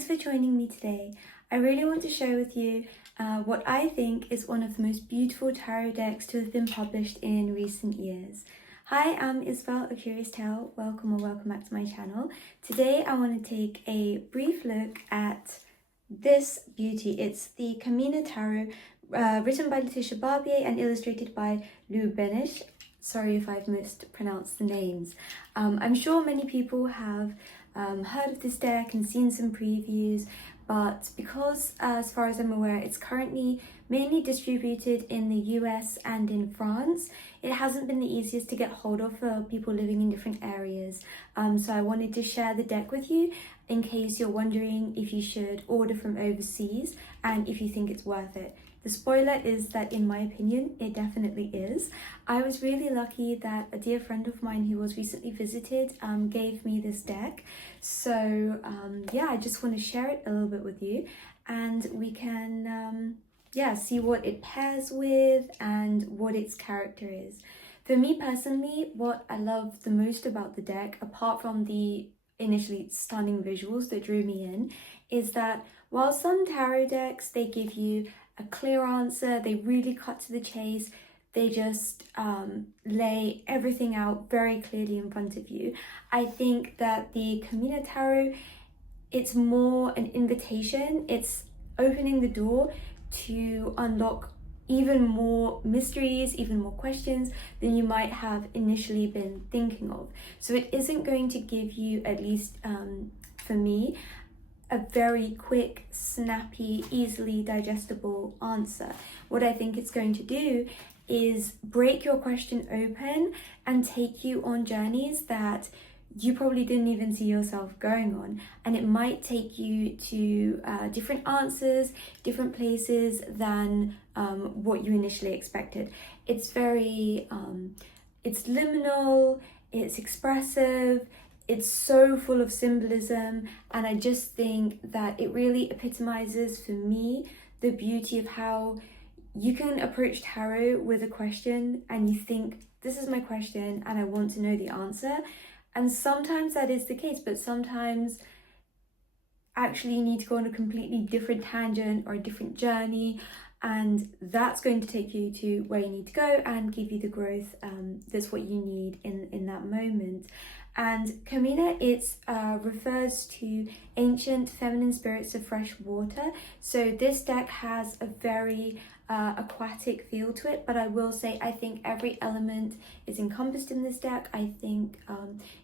Thanks for joining me today. I really want to share with you what I think is one of the most beautiful tarot decks to have been published in recent years. Hi, I'm Isabel, A Curious Tale. Welcome back to my channel. Today I want to take a brief look at this beauty. It's the Camena Tarot, written by Laetitia Barbier and illustrated by Lou Benesch. Sorry if I've mispronounced the names. I'm sure many people have heard of this deck and seen some previews, but because as far as I'm aware it's currently mainly distributed in the US and in France, it hasn't been the easiest to get hold of for people living in different areas. So I wanted to share the deck with you in case you're wondering if you should order from overseas and if you think it's worth it. The spoiler is that, in my opinion, it definitely is. I was really lucky that a dear friend of mine who was recently visited gave me this deck. So yeah, I just want to share it a little bit with you, and we can see what it pairs with and what its character is. For me personally, what I love the most about the deck, apart from the initially stunning visuals that drew me in, is that while some tarot decks, they give you a clear answer, they really cut to the chase, they just lay everything out very clearly in front of you. I think that the Camena Tarot, it's more an invitation. It's opening the door to unlock even more mysteries, even more questions than you might have initially been thinking of. So it isn't going to give you, at least for me, a very quick, snappy, easily digestible answer. What I think it's going to do is break your question open and take you on journeys that you probably didn't even see yourself going on, and it might take you to different answers, different places than what you initially expected. It's very it's liminal, it's expressive, it's so full of symbolism, and I just think that it really epitomizes for me the beauty of how you can approach tarot with a question and you think, this is my question and I want to know the answer. And sometimes that is the case, but sometimes actually you need to go on a completely different tangent or a different journey, and that's going to take you to where you need to go and give you the growth that's what you need in that moment. And Camena, it refers to ancient feminine spirits of fresh water. So this deck has a very aquatic feel to it, but I will say I think every element is encompassed in this deck. I think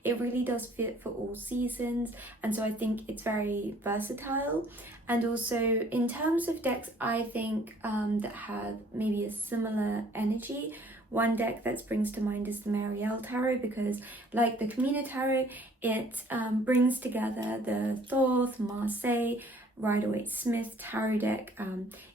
it really does fit for all seasons, and so I think it's very versatile. And also in terms of decks, I think that have maybe a similar energy, one deck that springs to mind is the Marielle Tarot, because like the Camena Tarot, it brings together the Thoth, Marseille, Rider-Waite-Smith tarot deck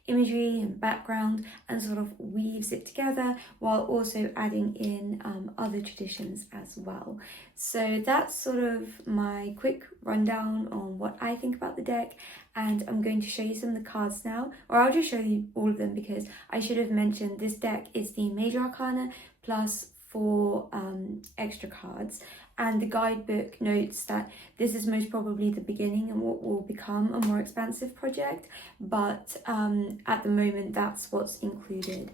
imagery and background, and sort of weaves it together while also adding in other traditions as well. So that's sort of my quick rundown on what I think about the deck, and I'm going to show you some of the cards now, or I'll just show you all of them because I should have mentioned this deck is the Major Arcana plus 4 extra cards, and the guidebook notes that this is most probably the beginning and what will become a more expansive project, but at the moment that's what's included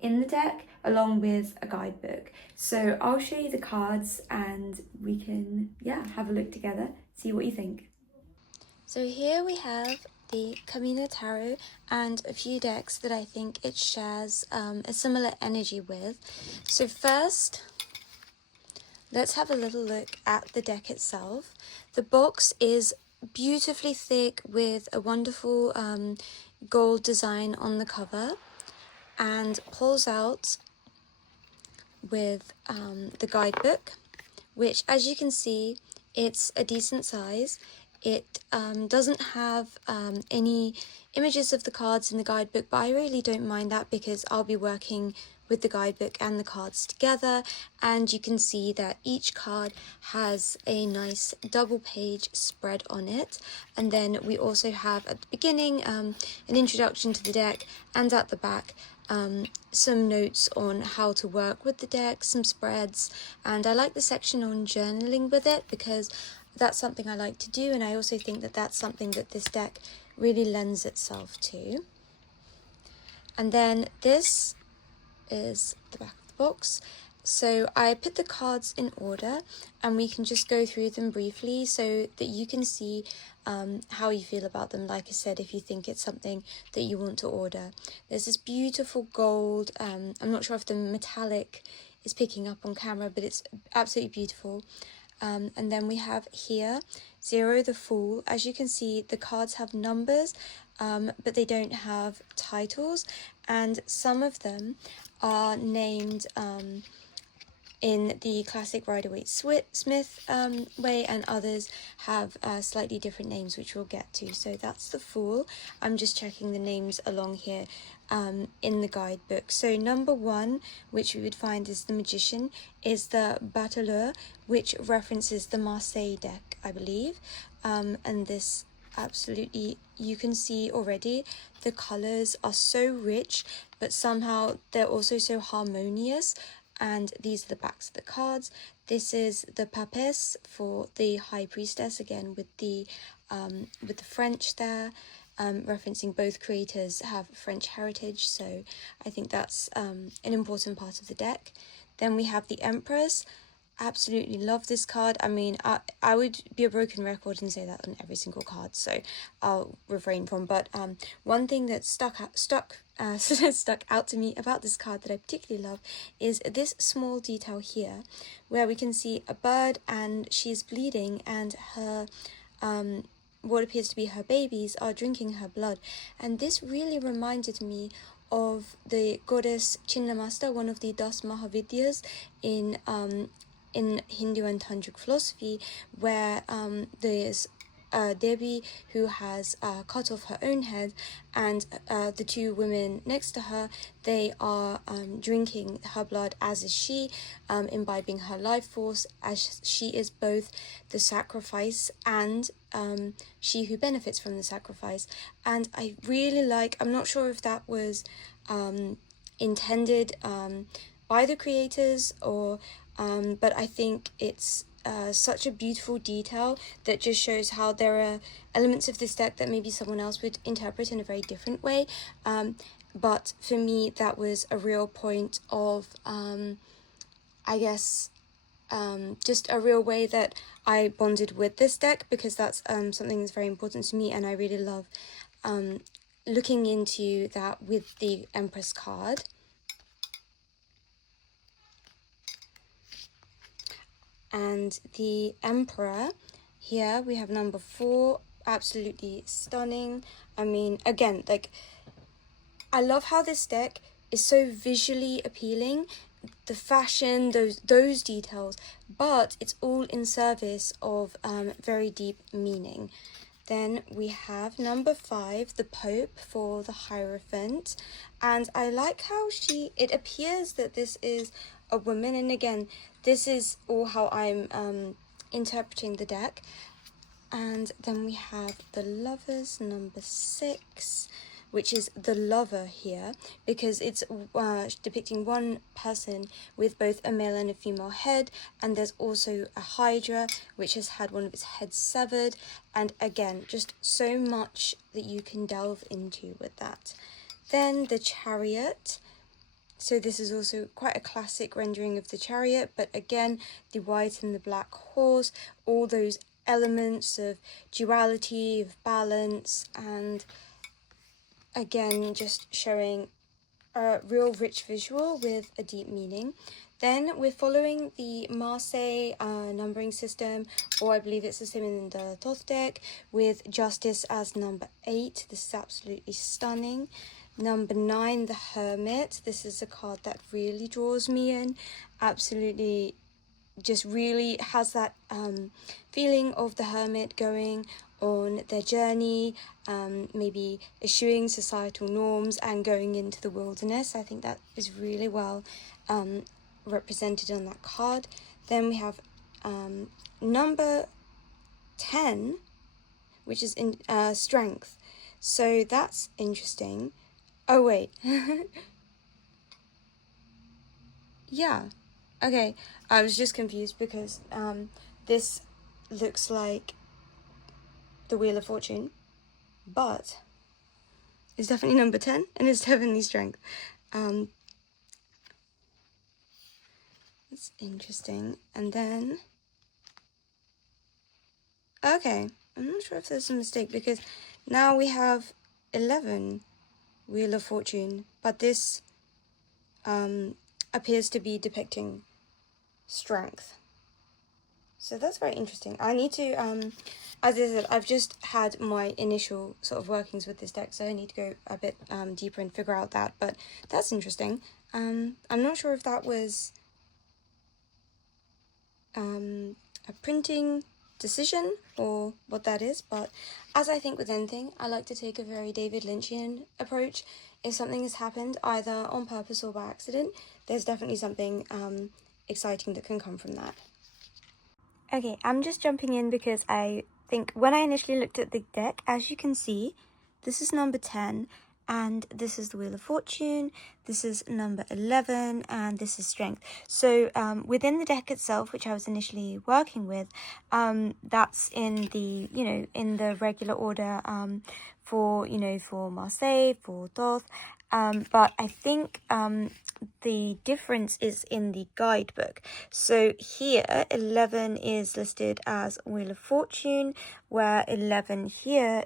in the deck along with a guidebook. So I'll show you the cards and we can have a look together, see what you think. So here we have the Camena Tarot and a few decks that I think it shares a similar energy with. So first, let's have a little look at the deck itself. The box is beautifully thick with a wonderful gold design on the cover, and pulls out with the guidebook, which, as you can see, it's a decent size. It doesn't have any images of the cards in the guidebook, but I really don't mind that because I'll be working with the guidebook and the cards together, and you can see that each card has a nice double page spread on it. And then we also have at the beginning an introduction to the deck, and at the back some notes on how to work with the deck, some spreads, and I like the section on journaling with it because that's something I like to do, and I also think that that's something that this deck really lends itself to. And then this is the back of the box. So I put the cards in order, and we can just go through them briefly so that you can see how you feel about them. Like I said, if you think it's something that you want to order. There's this beautiful gold, I'm not sure if the metallic is picking up on camera, but it's absolutely beautiful. And then we have here 0, the Fool. As you can see, the cards have numbers, but they don't have titles, and some of them are named in the classic Rider-Waite-Smith way, and others have slightly different names, which we'll get to. So that's the Fool. I'm just checking the names along here in the guidebook. So number 1, which we would find is the Magician, is the Battleur, which references the Marseille deck, I believe. And this, absolutely, you can see already the colors are so rich, but somehow they're also so harmonious. And these are the backs of the cards. This is the Papesse for the High Priestess, again with the French there, referencing both creators have French heritage, so I think that's an important part of the deck. Then we have the Empress. Absolutely love this card. I mean, I would be a broken record and say that on every single card, so I'll refrain from. But one thing that stuck out to me about this card that I particularly love is this small detail here, where we can see a bird and she's bleeding, and her what appears to be her babies are drinking her blood, and this really reminded me of the goddess Chinnamasta, one of the Das Mahavidyas in Hindu and Tantric philosophy, where there's Devi who has cut off her own head, and the 2 women next to her, they are drinking her blood, as is she, imbibing her life force, as she is both the sacrifice and she who benefits from the sacrifice. And I really like, I'm not sure if that was intended by the creators, or but I think it's such a beautiful detail that just shows how there are elements of this deck that maybe someone else would interpret in a very different way. But for me, that was a real point of, I guess, just a real way that I bonded with this deck, because that's something that's very important to me, and I really love looking into that with the Empress card. And the Emperor, here we have number 4, absolutely stunning. I mean, again, like, I love how this deck is so visually appealing, the fashion, those details, but it's all in service of very deep meaning. Then we have number 5, the Pope for the Hierophant, and I like how it appears that this is a woman, and again, this is all how I'm interpreting the deck. And then we have the Lovers, number 6, which is the lover here, because it's depicting one person with both a male and a female head, and there's also a Hydra which has had one of its heads severed, and again, just so much that you can delve into with that. Then the Chariot. So this is also quite a classic rendering of the Chariot, but again, the white and the black horse, all those elements of duality, of balance, and again, just showing a real rich visual with a deep meaning. Then we're following the Marseille numbering system, or I believe it's the same in the Thoth deck, with Justice as number 8. This is absolutely stunning. Number 9, the Hermit. This is a card that really draws me in. Absolutely, just really has that feeling of the hermit going on their journey, maybe eschewing societal norms and going into the wilderness. I think that is really well represented on that card. Then we have number 10, which is in Strength. So that's interesting. Oh, wait. Yeah. Okay. I was just confused because this looks like the Wheel of Fortune, but it's definitely number 10 and it's definitely strength. It's interesting. And then, okay, I'm not sure if there's a mistake because now we have 11 Wheel of Fortune, but this appears to be depicting strength. So that's very interesting. I need to, as I said, I've just had my initial sort of workings with this deck, so I need to go a bit deeper and figure out that, but that's interesting. I'm not sure if that was a printing decision or what that is, but as I think with anything, I like to take a very David Lynchian approach. If something has happened either on purpose or by accident, there's definitely something exciting that can come from that. Okay, I'm just jumping in because I think when I initially looked at the deck, as you can see, this is number 10, and this is the Wheel of Fortune, this is number 11, and this is Strength. So within the deck itself, which I was initially working with, that's in the, in the regular order for Marseille, for Thoth, but I think the difference is in the guidebook. So here 11 is listed as Wheel of Fortune, where 11 here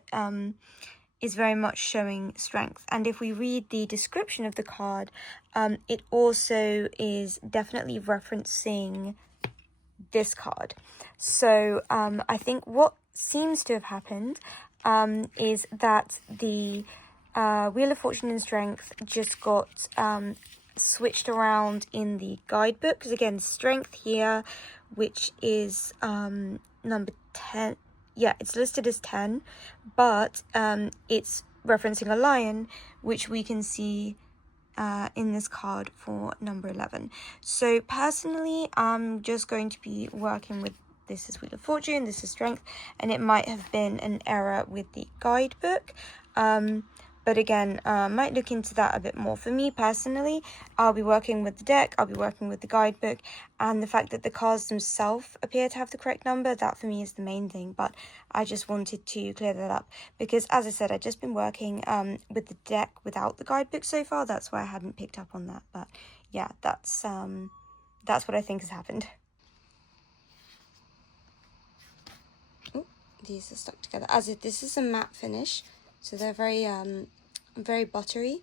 is very much showing strength. And if we read the description of the card, it also is definitely referencing this card. So I think what seems to have happened is that the Wheel of Fortune and Strength just got switched around in the guidebook, because again, strength here, which is number 10, yeah, it's listed as 10, but it's referencing a lion, which we can see in this card for number 11. So personally, I'm just going to be working with, this is Wheel of Fortune, this is Strength, and it might have been an error with the guidebook. But again, might look into that a bit more. For me personally, I'll be working with the deck, I'll be working with the guidebook, and the fact that the cards themselves appear to have the correct number, that for me is the main thing. But I just wanted to clear that up because, as I said, I've just been working with the deck without the guidebook so far. That's why I hadn't picked up on that. But yeah, that's what I think has happened. Ooh, these are stuck together. As if this is a matte finish, so they're very buttery.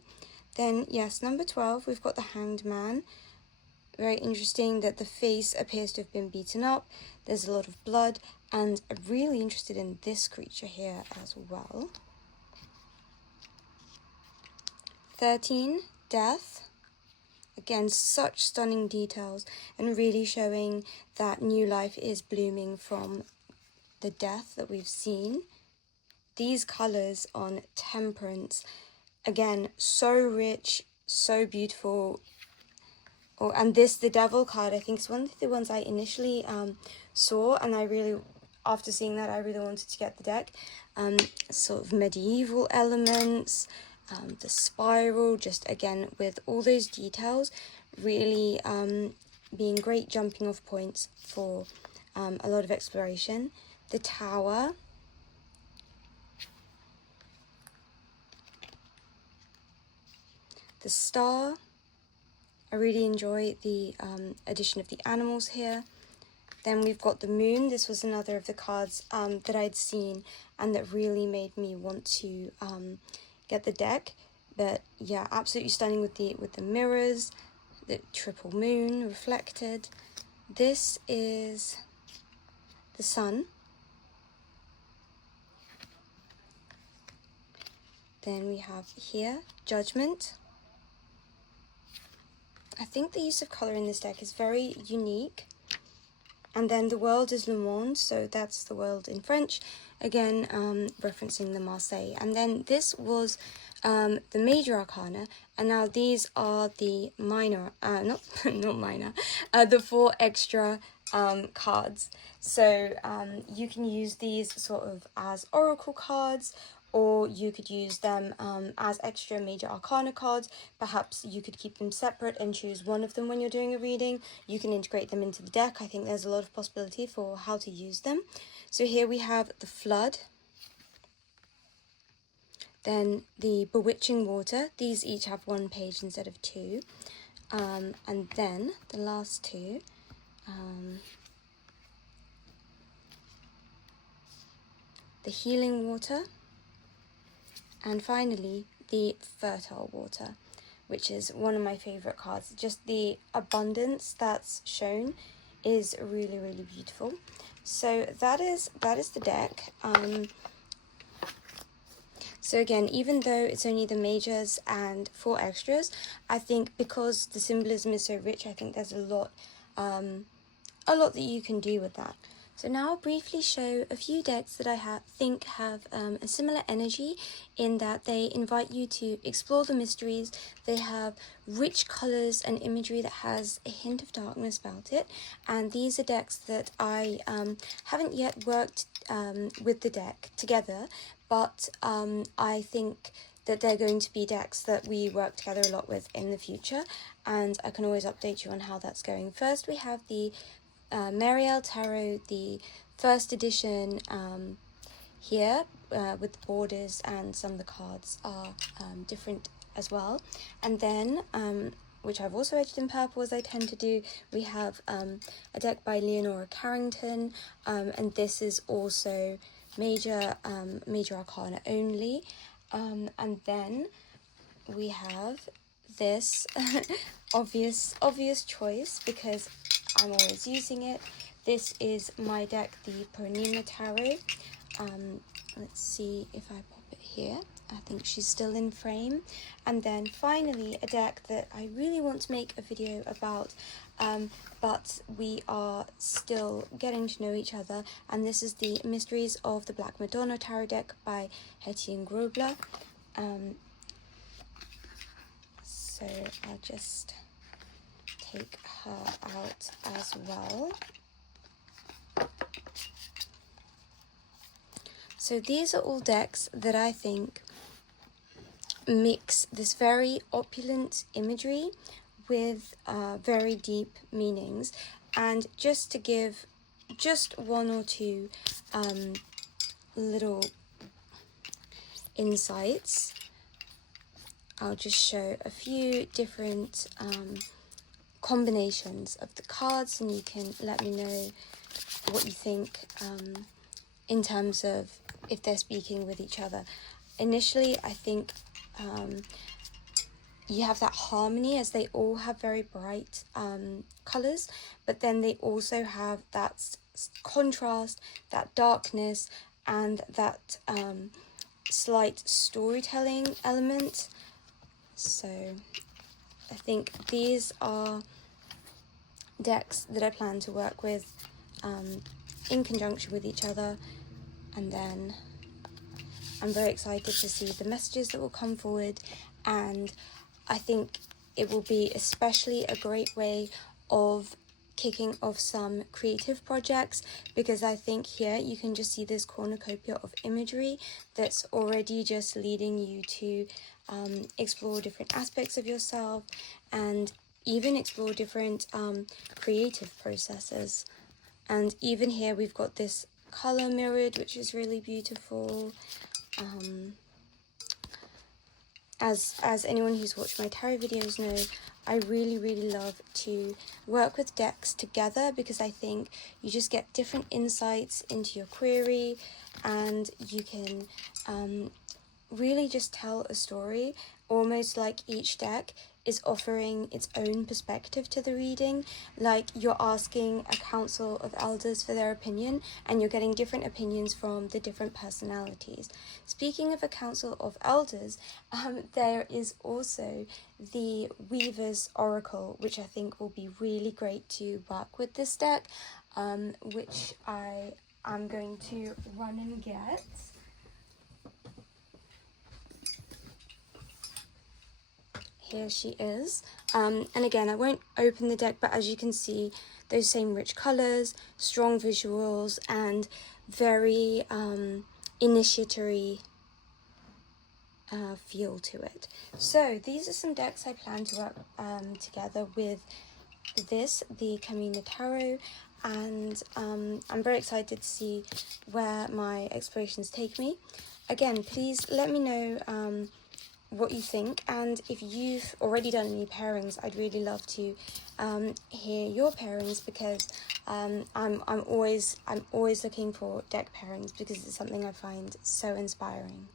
Then yes, number 12, we've got the Hanged Man. Very interesting that the face appears to have been beaten up. There's a lot of blood, and I'm really interested in this creature here as well. 13, Death. Again, such stunning details and really showing that new life is blooming from the death that we've seen. These colours on Temperance, again, so rich, so beautiful. Oh, and this, the Devil card, I think is one of the ones I initially saw, and I really, after seeing that, I really wanted to get the deck. Sort of medieval elements, the spiral, just again with all those details, really being great jumping off points for a lot of exploration. The Tower. The Star. I really enjoy the addition of the animals here. Then we've got the Moon. This was another of the cards that I'd seen and that really made me want to get the deck. But yeah, absolutely stunning with the mirrors, the triple moon reflected. This is the Sun. Then we have here Judgment. I think the use of colour in this deck is very unique. And then the world is Le Monde, so that's the world in French, again referencing the Marseille. And then this was the major arcana, and now these are the minor, not minor, the 4 extra cards. So you can use these sort of as oracle cards, or you could use them as extra major arcana cards. Perhaps you could keep them separate and choose one of them when you're doing a reading. You can integrate them into the deck. I think there's a lot of possibility for how to use them. So here we have the Flood, then the Bewitching Water. These each have one page instead of two. And then the last two, the Healing Water, and finally the Fertile Water, which is one of my favorite cards. Just the abundance that's shown is really, really beautiful. So that is the deck. So again, even though it's only the majors and 4 extras, I think because the symbolism is so rich, I think there's a lot that you can do with that. So now I'll briefly show a few decks that I think have a similar energy, in that they invite you to explore the mysteries. They have rich colours and imagery that has a hint of darkness about it. And these are decks that I haven't yet worked with the deck together, but I think that they're going to be decks that we work together a lot with in the future, and I can always update you on how that's going. First, we have the Camena Tarot, the first edition here, with the borders, and some of the cards are different as well. And then, which I've also edged in purple as I tend to do, we have a deck by Leonora Carrington, and this is also major arcana only. And then we have this obvious choice, because I'm always using it. This is my deck, the Camena Tarot. Let's see if I pop it here. I think she's still in frame. And then finally, a deck that I really want to make a video about, but we are still getting to know each other. And this is the Mysteries of the Black Madonna Tarot deck by Hetty Grobler. So I'll just take her out as well. So these are all decks that I think mix this very opulent imagery with very deep meanings. And just to give just one or two little insights, I'll just show a few different combinations of the cards, and you can let me know what you think in terms of if they're speaking with each other. Initially, I think you have that harmony, as they all have very bright colours, but then they also have that contrast, that darkness, and that slight storytelling element. So I think these are decks that I plan to work with in conjunction with each other, and then I'm very excited to see the messages that will come forward. And I think it will be especially a great way of kicking off some creative projects, because I think here you can just see this cornucopia of imagery that's already just leading you to explore different aspects of yourself, and even explore different creative processes. And even here we've got this color mirrored, which is really beautiful. As anyone who's watched my tarot videos know, I really love to work with decks together, because I think you just get different insights into your query, and you can really just tell a story, almost like each deck is offering its own perspective to the reading. Like you're asking a council of elders for their opinion, and you're getting different opinions from the different personalities. Speaking of a council of elders, there is also the Weaver's Oracle, which I think will be really great to work with this deck, which I am going to run and get. Here she is. And again, I won't open the deck, but as you can see, those same rich colours, strong visuals, and very initiatory feel to it. So these are some decks I plan to work together with the Camena Tarot, and I'm very excited to see where my explorations take me. Again, please let me know what you think, and if you've already done any pairings, I'd really love to hear your pairings, because I'm always looking for deck pairings, because it's something I find so inspiring.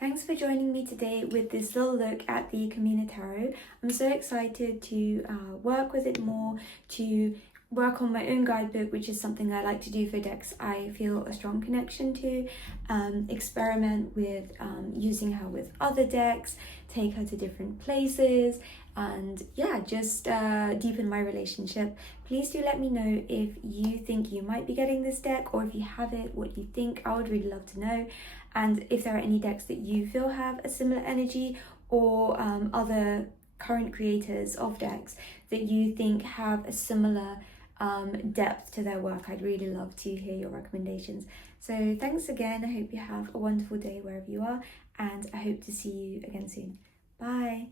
Thanks for joining me today with this little look at the Camena Tarot. I'm so excited to work with it more, to work on my own guidebook, which is something I like to do for decks I feel a strong connection to, experiment with using her with other decks, take her to different places, and yeah, just deepen my relationship. Please do let me know if you think you might be getting this deck, or if you have it, what you think. I would really love to know. And if there are any decks that you feel have a similar energy, or other current creators of decks that you think have a similar depth to their work, I'd really love to hear your recommendations. So thanks again. I hope you have a wonderful day wherever you are, and I hope to see you again soon. Bye.